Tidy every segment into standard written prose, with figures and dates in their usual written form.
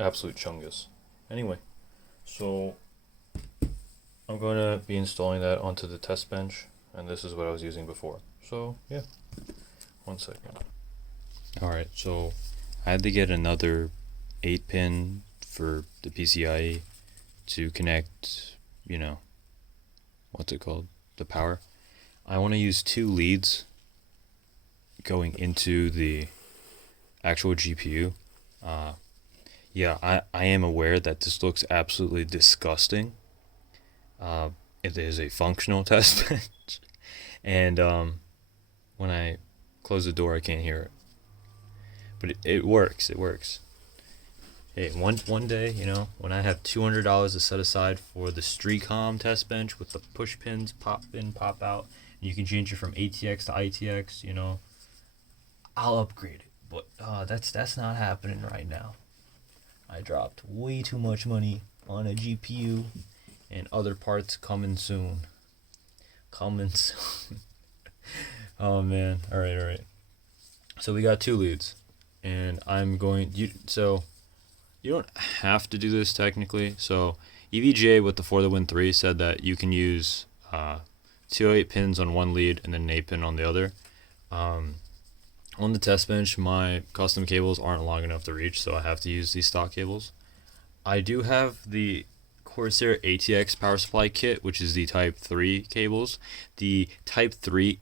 absolute chungus. Anyway, so I'm going to be installing that onto the test bench, and this is what I was using before. So yeah, 1 second. Alright, so I had to get another 8-pin for the PCIe to connect, you know, what's it called? The power. I want to use 2 leads going into the actual GPU. Yeah, I am aware that this looks absolutely disgusting. It is a functional test bench, and when I close the door, I can't hear it. But it works. It works. Hey, one day, you know, when I have $200 to set aside for the Streacom test bench with the push pins, pop in, pop out, and you can change it from ATX to ITX, you know, I'll upgrade it. But that's not happening right now. I dropped way too much money on a GPU, and other parts coming soon. Coming soon. Oh man. All right. So we got 2 leads, and I'm going. So you don't have to do this technically. So EVGA with the For the Win 3 said that you can use 2 8 pins on one lead and then an 8 pin on the other. On the test bench, my custom cables aren't long enough to reach, so I have to use these stock cables. I do have the Corsair ATX power supply kit, which is the Type 3 cables. The Type 3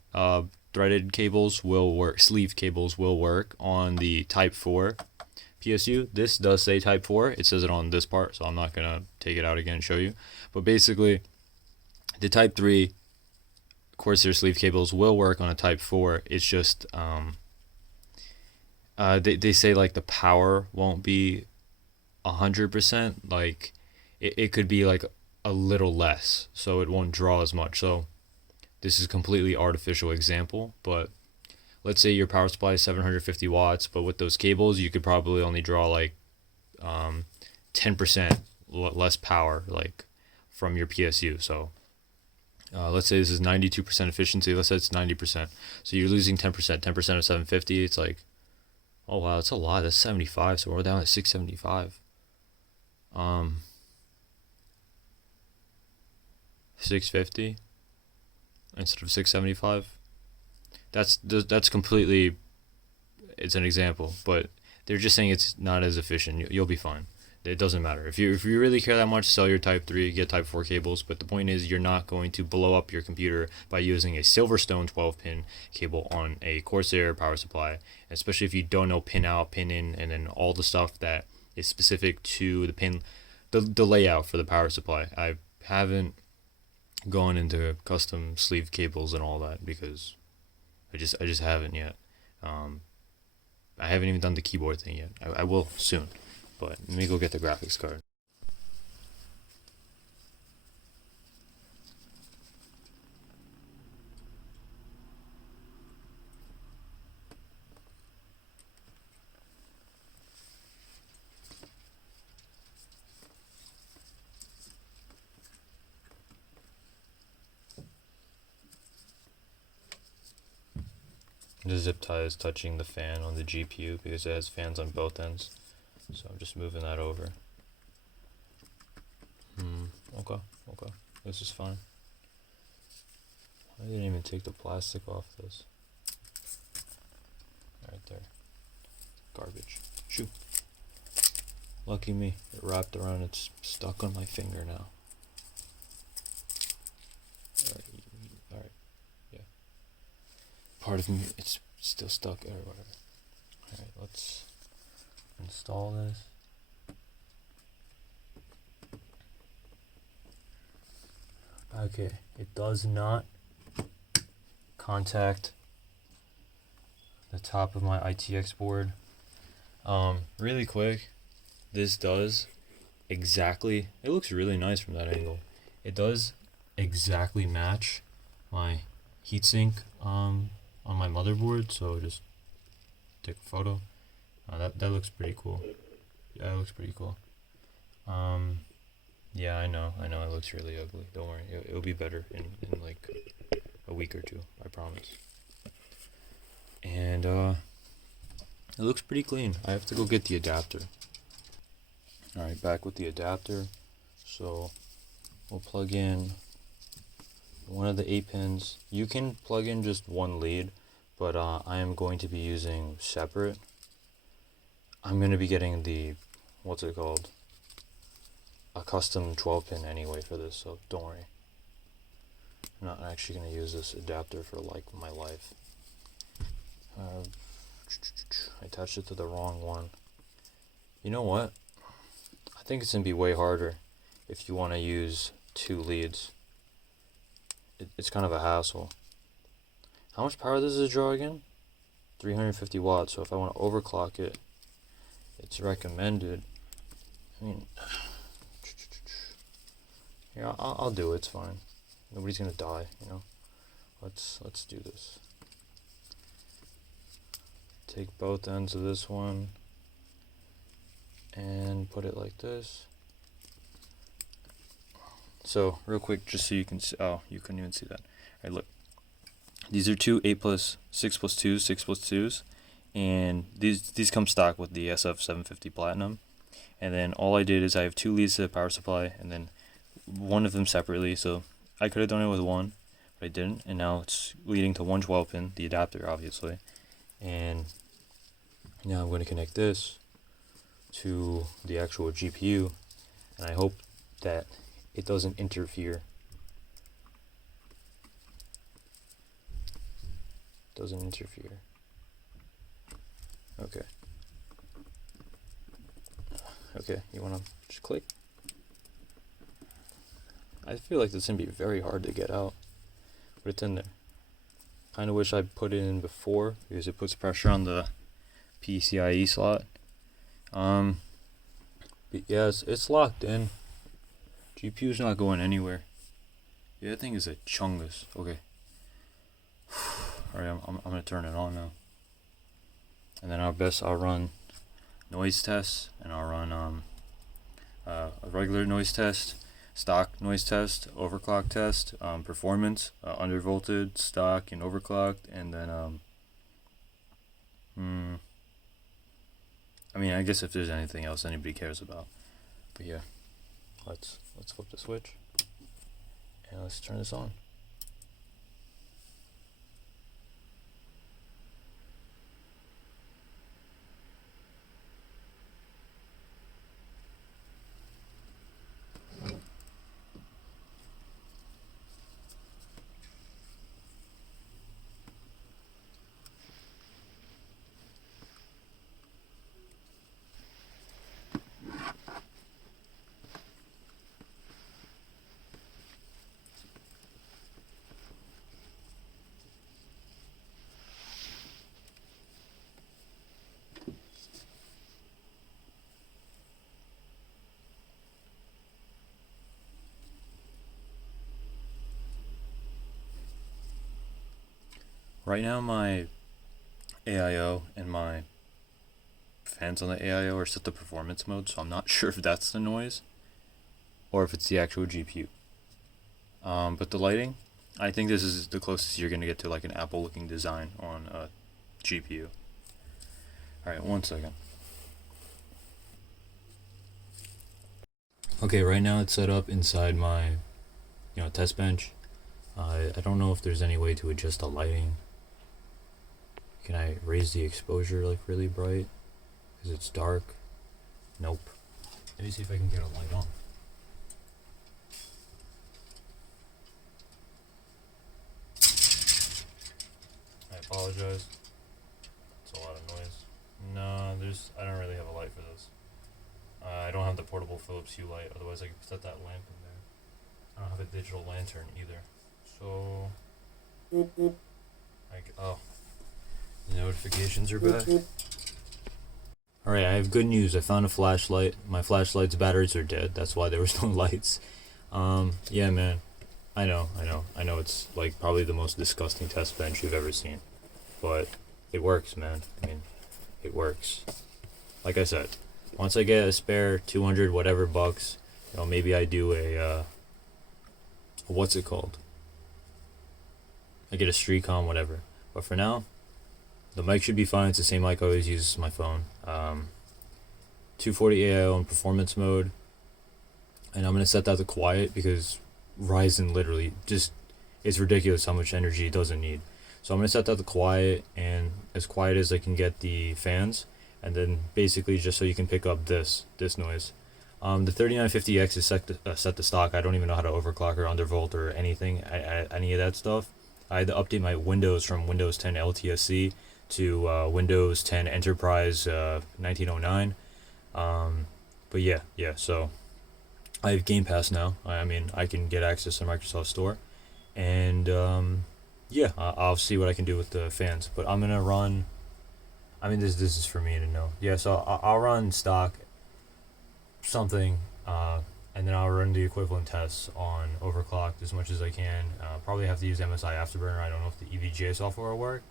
threaded cables will work, sleeve cables will work on the Type 4 PSU. This does say Type 4. It says it on this part, so I'm not going to take it out again and show you. But basically, the Type 3 Corsair sleeve cables will work on a Type 4. It's just, they say like the power won't be 100%. Like, it could be like a little less, so it won't draw as much. So this is a completely artificial example, but let's say your power supply is 750 watts, but with those cables you could probably only draw like 10% less power, like from your PSU. So let's say this is 92% efficiency. Let's say it's 90%. So you're losing 10%. 10% of 750. It's like, oh wow, that's a lot. That's 75. So we're down to 675. 650 instead of 675. That's completely, it's an example, but they're just saying it's not as efficient. You'll be fine. It doesn't matter. If you really care that much, sell your Type 3, get Type 4 cables, but the point is you're not going to blow up your computer by using a Silverstone 12-pin cable on a Corsair power supply, especially if you don't know pin out, pin in, and then all the stuff that is specific to the pin, the layout for the power supply. I haven't gone into custom sleeve cables and all that because I just haven't yet. I haven't even done the keyboard thing yet. I will soon, but let me go get the graphics card. The zip tie is touching the fan on the GPU because it has fans on both ends. So I'm just moving that over. Okay. This is fine. I didn't even take the plastic off this. Right there. Garbage. Shoo. Lucky me. It wrapped around. It's stuck on my finger now. Alright. Yeah. Part of me, it's still stuck or whatever. Alright, let's install this. Okay, it does not contact the top of my ITX board. Really quick, this does exactly, it looks really nice from that angle. It does exactly match my heatsink on my motherboard, so just take a photo. That looks pretty cool. Yeah, it looks pretty cool. Yeah, I know it looks really ugly. Don't worry, it'll be better in like a week or two, I promise. And it looks pretty clean. I have to go get the adapter. Alright, back with the adapter. So we'll plug in one of the 8 pins. You can plug in just one lead, but I am going to be using separate. I'm going to be getting the, what's it called, a custom 12 pin anyway for this, so don't worry. I'm not actually going to use this adapter for like my life. I attached it to the wrong one. You know what? I think it's going to be way harder if you want to use 2 leads. It's kind of a hassle. How much power does this draw again? 350 watts, so if I want to overclock it, it's recommended. I mean, yeah, I'll do it, it's fine. Nobody's gonna die, you know. Let's do this. Take both ends of this one and put it like this. So real quick, just so you can see, oh, you couldn't even see that. Alright, look. These are two 6+2s, 6+2s, and these come stock with the SF750 Platinum. And then all I did is I have 2 leads to the power supply, and then one of them separately. So I could have done it with one, but I didn't. And now it's leading to one 12 pin, the adapter obviously. And now I'm going to connect this to the actual GPU, and I hope that it doesn't interfere. Doesn't interfere. Okay. Okay, you wanna just click? I feel like this is gonna be very hard to get out, but it's in there. Kinda wish I put it in before because it puts pressure on the PCIe slot. But yes, it's locked in. GPU's not going anywhere. Yeah, that thing is a chungus. Okay. Alright, I'm gonna turn it on now. And then I'll run noise tests, and I'll run a regular noise test, stock noise test, overclock test, performance, undervolted, stock, and overclocked, and then I mean, I guess if there's anything else anybody cares about. But yeah, let's flip the switch and let's turn this on. Right now my AIO and my fans on the AIO are set to performance mode, so I'm not sure if that's the noise or if it's the actual GPU. But the lighting, I think this is the closest you're going to get to like an Apple looking design on a GPU. Alright, 1 second. Okay, right now it's set up inside my test bench. I don't know if there's any way to adjust the lighting. Can I raise the exposure like really bright? Because it's dark. Nope. Let me see if I can get a light on. I apologize. It's a lot of noise. No, I don't really have a light for this. I don't have the portable Philips Hue light, otherwise I could set that lamp in there. I don't have a digital lantern either. So, oh, the notifications are back. Alright, I have good news. I found a flashlight. My flashlight's batteries are dead. That's why there was no lights. Yeah, man. I know it's like probably the most disgusting test bench you've ever seen. But it works, man. I mean, it works. Like I said, once I get a spare 200 whatever bucks, maybe I do a, what's it called? I get a Streetcom, whatever. But for now, the mic should be fine. It's the same mic I always use my phone. 240 AIO in performance mode, and I'm gonna set that to quiet because Ryzen literally just, it's ridiculous how much energy it doesn't need. So I'm gonna set that to quiet, and as quiet as I can get the fans, and then basically just so you can pick up this noise. The 3950X is set to stock. I don't even know how to overclock or undervolt or anything, any of that stuff. I had to update my Windows from Windows 10 LTSC to Windows 10 Enterprise 1909. But yeah, so I have Game Pass now. I mean, I can get access to Microsoft Store, and yeah, I'll see what I can do with the fans. But I'm gonna run. I mean, this is for me to know. Yeah, so I'll run stock something, and then I'll run the equivalent tests on overclocked as much as I can. Probably have to use MSI Afterburner. I don't know if the EVGA software will work.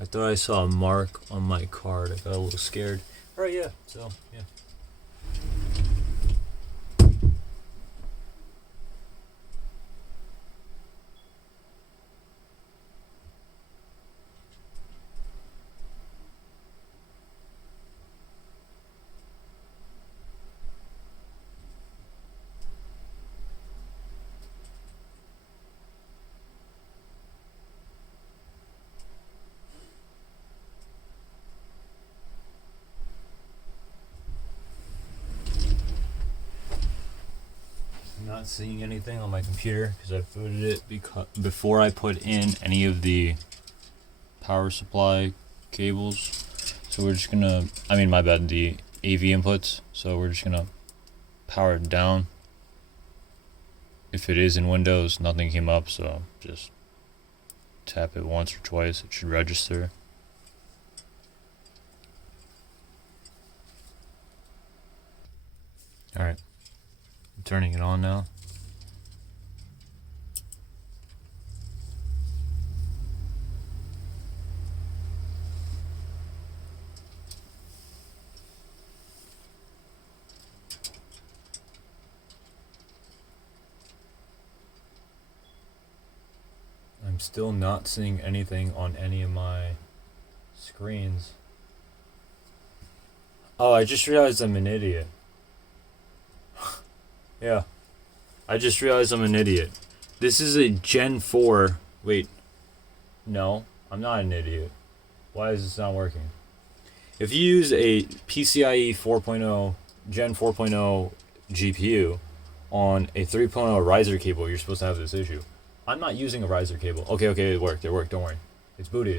I thought I saw a mark on my card. I got a little scared. Alright, yeah, so, yeah. Not seeing anything on my computer because I booted it before I put in any of the power supply cables. So we're just gonna, I mean, my bad, the AV inputs. So we're just gonna power it down. If it is in Windows, nothing came up, so just tap it once or twice. It should register. Alright. I'm turning it on now. I'm still not seeing anything on any of my screens. Oh, I just realized I'm an idiot. Yeah. I just realized I'm an idiot. This is a Gen 4. Wait. No, I'm not an idiot. Why is this not working? If you use a PCIe 4.0, Gen 4.0 GPU on a 3.0 riser cable, you're supposed to have this issue. I'm not using a riser cable. Okay, it worked, don't worry. It's booted.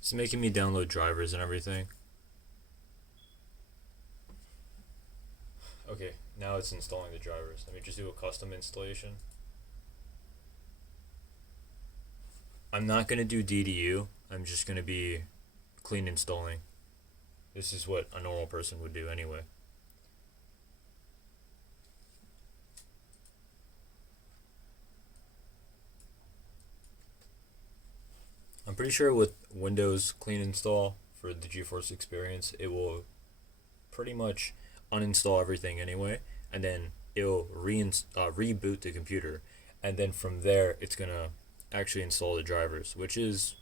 It's making me download drivers and everything. Okay, now it's installing the drivers. Let me just do a custom installation. I'm not going to do DDU. I'm just going to be clean installing. This is what a normal person would do anyway. I'm pretty sure with Windows clean install for the GeForce experience, it will pretty much uninstall everything anyway, and then it'll reboot the computer, and then from there it's gonna actually install the drivers, which is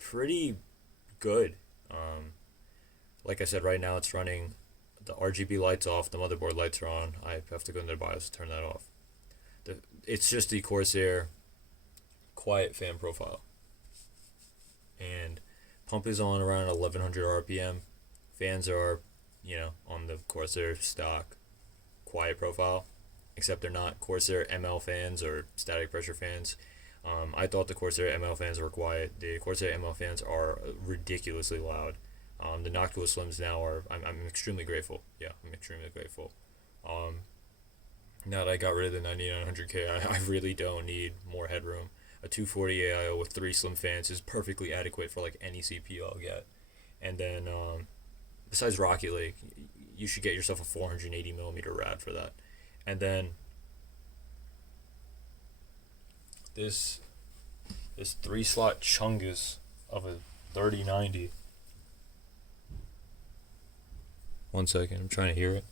pretty good. Like I said, right now it's running the RGB lights off, the motherboard lights are on. I have to go into the BIOS to turn that off. It's just the Corsair quiet fan profile. and pump is on around 1100 RPM. Fans are, on the Corsair stock quiet profile, except they're not Corsair ML fans or static pressure fans. I thought the Corsair ML fans were quiet. The Corsair ML fans are ridiculously loud. The Noctua Slims now I'm extremely grateful. Yeah, I'm extremely grateful. Um, Now that I got rid of the 9900K, I really don't need more headroom. A 240 AIO with 3 slim fans is perfectly adequate for like any CPU I'll get. And then, besides Rocket League, you should get yourself a 480 millimeter rad for that. And then this 3 slot Chungus of a 3090. One second, I'm trying to hear it.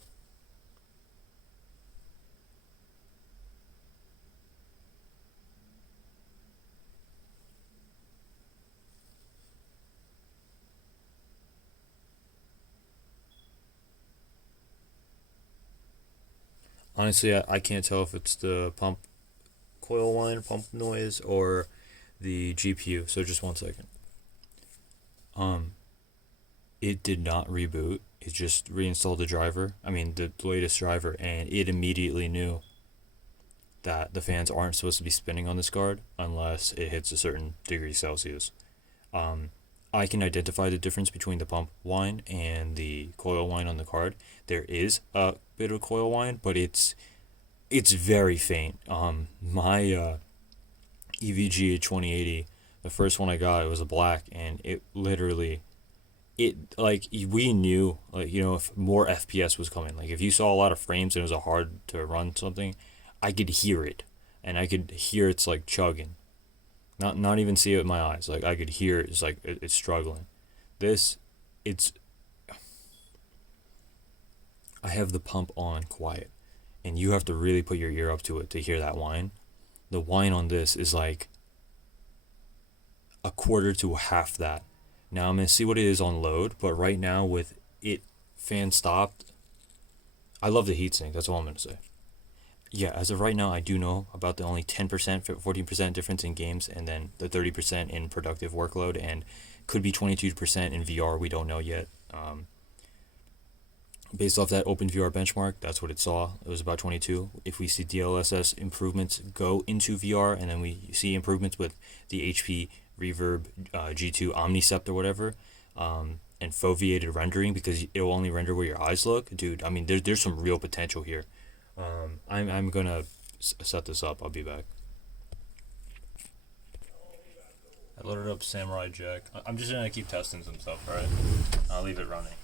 Honestly, I can't tell if it's the pump coil whine, pump noise, or the GPU. So just one second. Um, it did not reboot. It just reinstalled the driver. I mean, the latest driver, and it immediately knew that the fans aren't supposed to be spinning on this card unless it hits a certain degree Celsius. Um, I can identify the difference between the pump whine and the coil whine on the card. There is a bit of coil whine, but it's very faint. My EVG 2080, the first one I got, it was a black, and it literally, it like we knew, like, if more FPS was coming. Like if you saw a lot of frames and it was a hard to run something, I could hear it, and I could hear it's like chugging. Not even see it with my eyes. Like I could hear it. It's like it's struggling. This, it's. I have the pump on quiet, and you have to really put your ear up to it to hear that whine. The whine on this is like a quarter to half that. Now I'm gonna see what it is on load, but right now with it fan stopped, I love the heatsink. That's all I'm gonna say. Yeah, as of right now, I do know about the only 10%, 14% difference in games, and then the 30% in productive workload, and could be 22% in VR. We don't know yet. Based off that OpenVR benchmark, that's what it saw. It was about 22. If we see DLSS improvements go into VR, and then we see improvements with the HP Reverb G2 Omnicept or whatever, and foveated rendering, because it will only render where your eyes look, dude. I mean, there's some real potential here. I'm gonna set this up. I'll be back. I loaded up Samurai Jack. I'm just gonna keep testing some stuff, alright? I'll leave it running.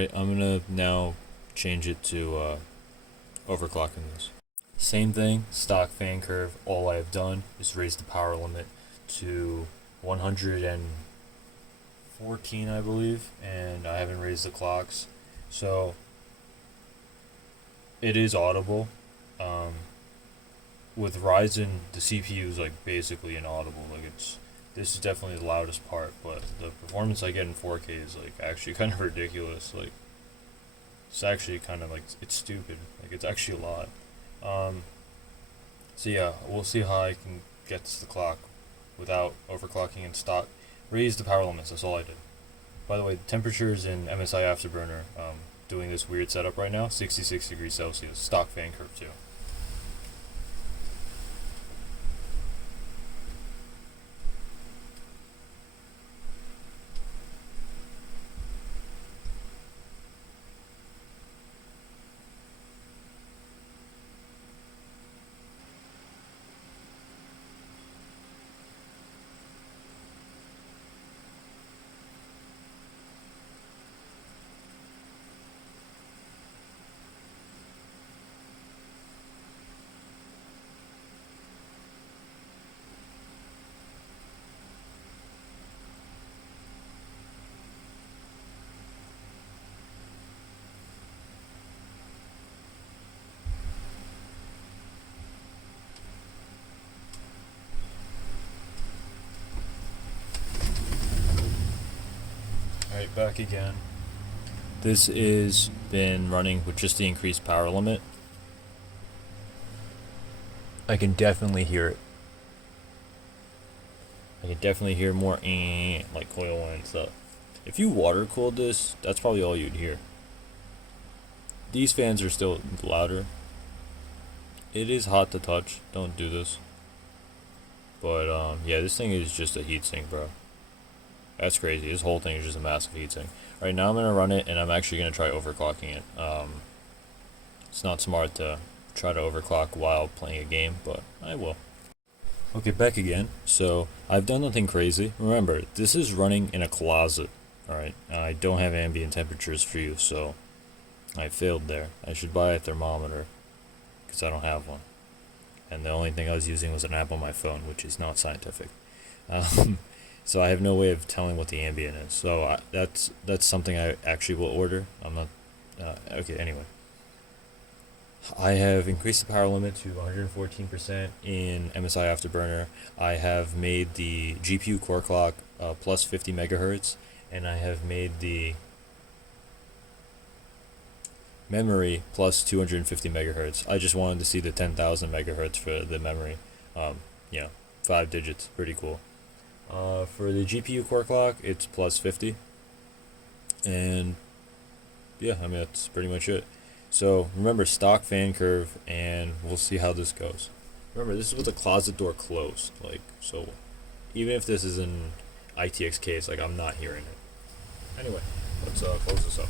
Alright, I'm gonna now change it to overclocking this. Same thing, stock fan curve. All I have done is raise the power limit to 114, I believe, and I haven't raised the clocks. So it is audible. With Ryzen, the CPU is like basically inaudible. Like this is definitely the loudest part, but the performance I get in 4K is like actually kind of ridiculous. Like it's actually kind of like it's stupid. Like it's actually a lot. So yeah, we'll see how I can get to the clock without overclocking in stock. Raise the power limits. That's all I did. By the way, the temperatures in MSI Afterburner, doing this weird setup right now, 66 degrees Celsius. Stock fan curve too. Alright, back again. This is been running with just the increased power limit. I can definitely hear it. I can definitely hear more like coil and stuff. If you water cooled this, that's probably all you'd hear. These fans are still louder. It is hot to touch. Don't do this. But yeah, this thing is just a heatsink, bro. That's crazy. This whole thing is just a massive heatsink. Alright, now I'm going to run it, and I'm actually going to try overclocking it. It's not smart to try to overclock while playing a game, but I will. Okay, back again. So, I've done nothing crazy. Remember, this is running in a closet. Alright, I don't have ambient temperatures for you, so I failed there. I should buy a thermometer, because I don't have one. And the only thing I was using was an app on my phone, which is not scientific. So I have no way of telling what the ambient is. So that's something I actually will order. I'm not... okay, anyway. I have increased the power limit to 114% in MSI Afterburner. I have made the GPU core clock plus 50 megahertz, and I have made the memory plus 250 megahertz. I just wanted to see the 10,000 megahertz for the memory. 5 digits, pretty cool. For the GPU core clock, it's plus 50. And yeah, I mean, that's pretty much it. So remember, stock fan curve, and we'll see how this goes. Remember, this is with the closet door closed. Like, so even if this is an ITX case, like, I'm not hearing it. Anyway, let's close this up.